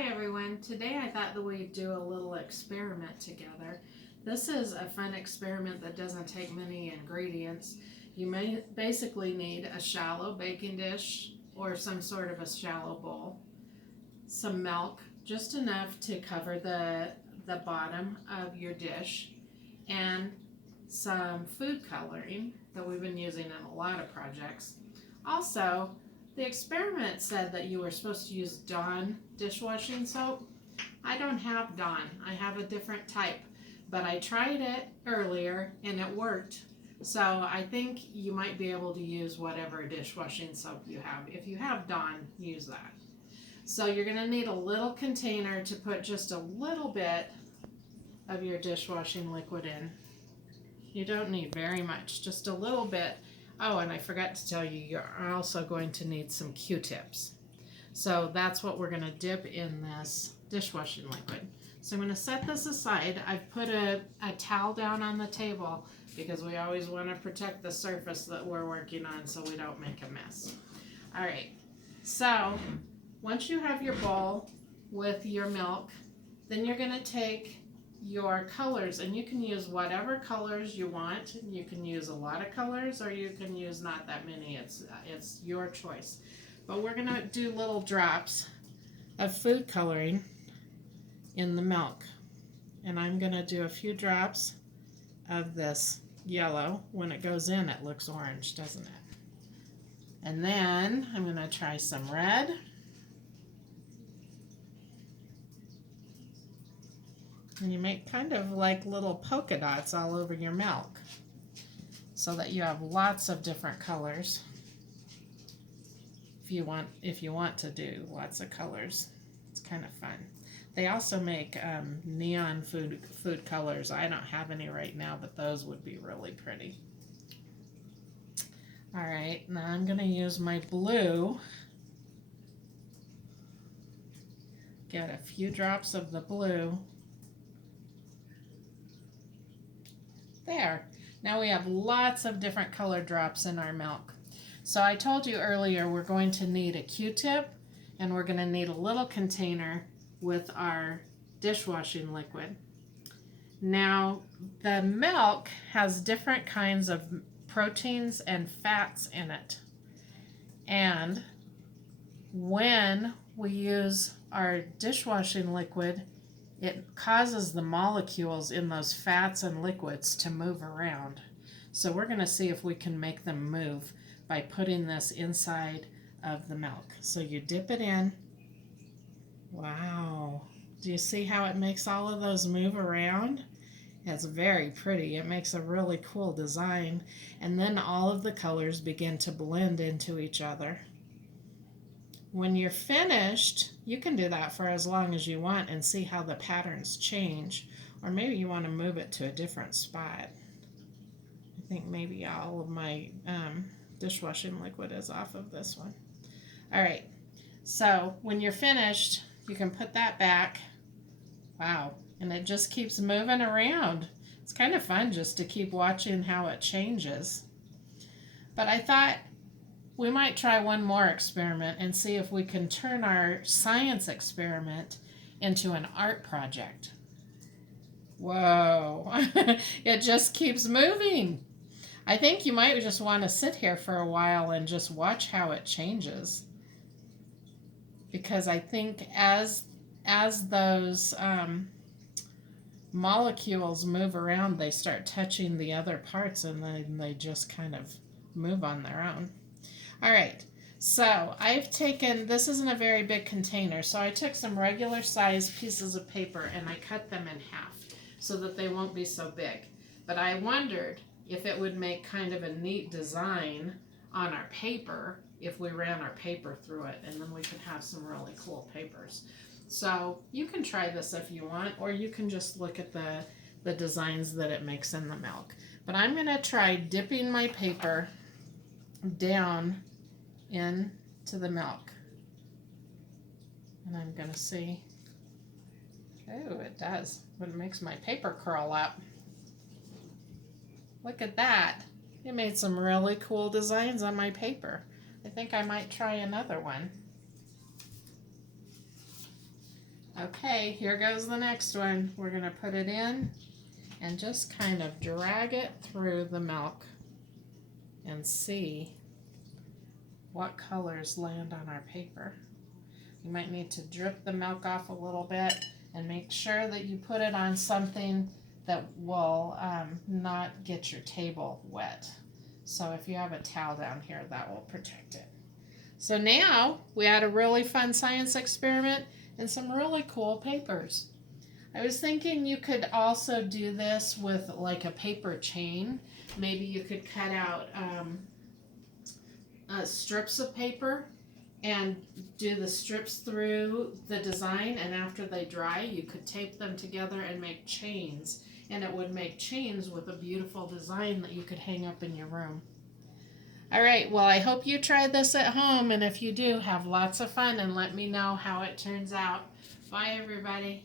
Hi everyone. Today I thought that we'd do a little experiment together. This is a fun experiment that doesn't take many ingredients. You may basically need a shallow baking dish or some sort of a shallow bowl, some milk, just enough to cover the bottom of your dish, and some food coloring that we've been using in a lot of projects. Also, the experiment said that you were supposed to use Dawn dishwashing soap. I don't have Dawn. I have a different type, but I tried it earlier and it worked. So I think you might be able to use whatever dishwashing soap you have. If you have Dawn, use that. So you're going to need a little container to put just a little bit of your dishwashing liquid in. You don't need very much, just a little bit. Oh, and I forgot to tell you, you're also going to need some Q-tips. So that's what we're going to dip in this dishwashing liquid. So I'm going to set this aside. I've put a towel down on the table because we always want to protect the surface that we're working on so we don't make a mess. All right, so once you have your bowl with your milk, then you're going to take your colors, and you can use whatever colors you want. You can use a lot of colors or you can use not that many. It's your choice. But we're gonna do little drops of food coloring in the milk, and I'm gonna do a few drops of this yellow. When it goes in, it looks orange, doesn't it? And then I'm gonna try some red. And you make kind of like little polka dots all over your milk so that you have lots of different colors. If you want to do lots of colors, it's kind of fun. They also make neon food colors. I don't have any right now, but those would be really pretty. All right, now I'm going to use my blue. Get a few drops of the blue. There. Now we have lots of different color drops in our milk. So I told you earlier we're going to need a Q-tip and we're going to need a little container with our dishwashing liquid. Now the milk has different kinds of proteins and fats in it. And when we use our dishwashing liquid, it causes the molecules in those fats and liquids to move around. So we're going to see if we can make them move by putting this inside of the milk. So you dip it in. Wow. Do you see how it makes all of those move around? It's very pretty. It makes a really cool design. And then all of the colors begin to blend into each other. When you're finished, you can do that for as long as you want and see how the patterns change. Or maybe you want to move it to a different spot. I think maybe all of my dishwashing liquid is off of this one. All right, so when you're finished, you can put that back. Wow, and it just keeps moving around. It's kind of fun just to keep watching how it changes. But I thought we might try one more experiment and see if we can turn our science experiment into an art project. Whoa, it just keeps moving. I think you might just want to sit here for a while and just watch how it changes. Because I think as those molecules move around, they start touching the other parts and then they just kind of move on their own. All right, so I've taken, this isn't a very big container, so I took some regular size pieces of paper and I cut them in half so that they won't be so big. But I wondered if it would make kind of a neat design on our paper if we ran our paper through it, and then we could have some really cool papers. So you can try this if you want, or you can just look at the designs that it makes in the milk. But I'm going to try dipping my paper down into the milk. And I'm going to see. Oh, it does. But it makes my paper curl up. Look at that. It made some really cool designs on my paper. I think I might try another one. Okay, here goes the next one. We're going to put it in and just kind of drag it through the milk and see what colors land on our paper. You might need to drip the milk off a little bit and make sure that you put it on something that will not get your table wet. So if you have a towel down here, that will protect it. So now we had a really fun science experiment and some really cool papers. I was thinking you could also do this with like a paper chain. Maybe you could cut out strips of paper and do the strips through the design, and after they dry you could tape them together and make chains, and it would make chains with a beautiful design that you could hang up in your room. All right, well, I hope you try this at home, and if you do, have lots of fun and let me know how it turns out. Bye, everybody.